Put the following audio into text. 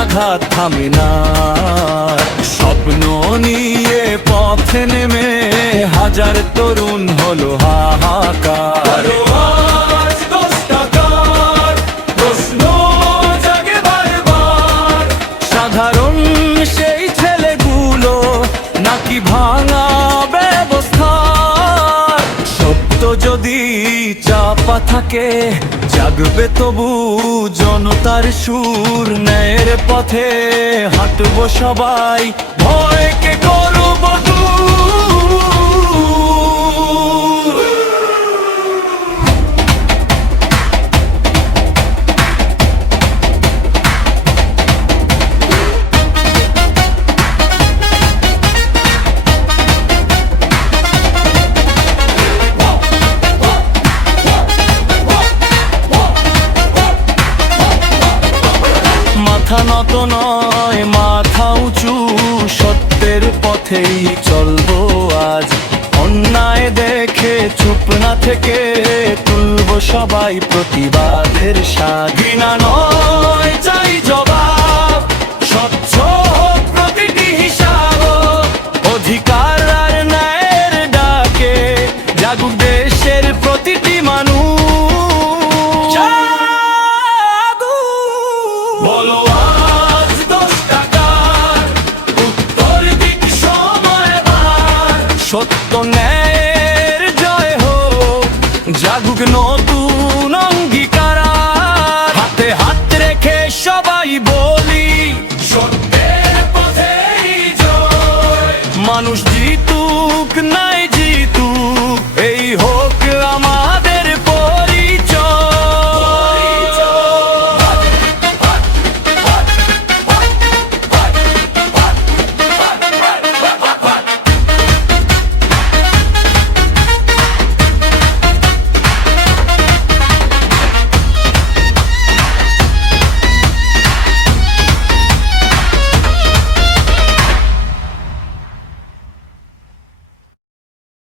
আঘাত থামে না। স্বপ্ন নিয়ে পথে নেমে হাজার তরুণ হলো হাহাকার। সাধারণ সেই ছেলেগুলো নাকি ভাঙা ব্যবস্থা? সত্য যদি চাপা থাকে জাগবে তবু জনতার সুর। ন্যায়ের পথে হাঁটবো সবাই, ভয়কে করব দূর। মাথা নত নয়, মাথা উঁচু, সত্যের পথেই চলবো আজ। অন্যায় দেখে চুপ না থেকে তুলবো সবাই প্রতিবাদের সাজ। ঘৃণা নয় চাই